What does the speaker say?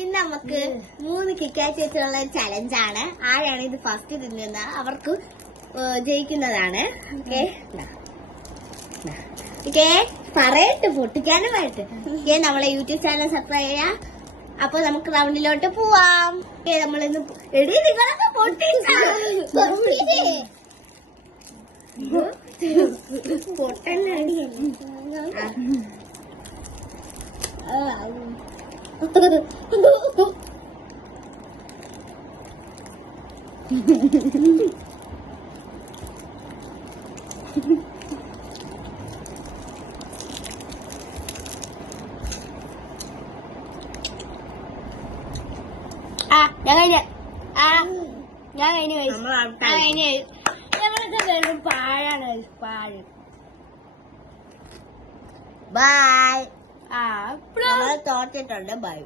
ഇന്ന് നമുക്ക് 3 കിക്കാറ്റ് വെച്ചുള്ള ചലഞ്ചാണ്. ആരാണ് ഇത് ഫസ്റ്റ് തിന്നുന്ന അവർക്ക് ജയിക്കുന്നതാണ്. ഓക്കെ പറയട്ട് പൊട്ടിക്കാനുമായിട്ട് നമ്മളെ യൂട്യൂബ് ചാനൽ സബ്സ്ക്രൈബ് ചെയ്യാം. അപ്പൊ നമുക്ക് റൗണ്ടിലോട്ട് പോവാം. നമ്മളിന്ന് എടി നിങ്ങളൊക്കെ പൊട്ടനടി ഞാൻ ഞങ്ങളൊക്കെ വെറും പാഴാണ്. പാഴ് ബൈ. തോറ്റിട്ടുണ്ട്. ബൈ.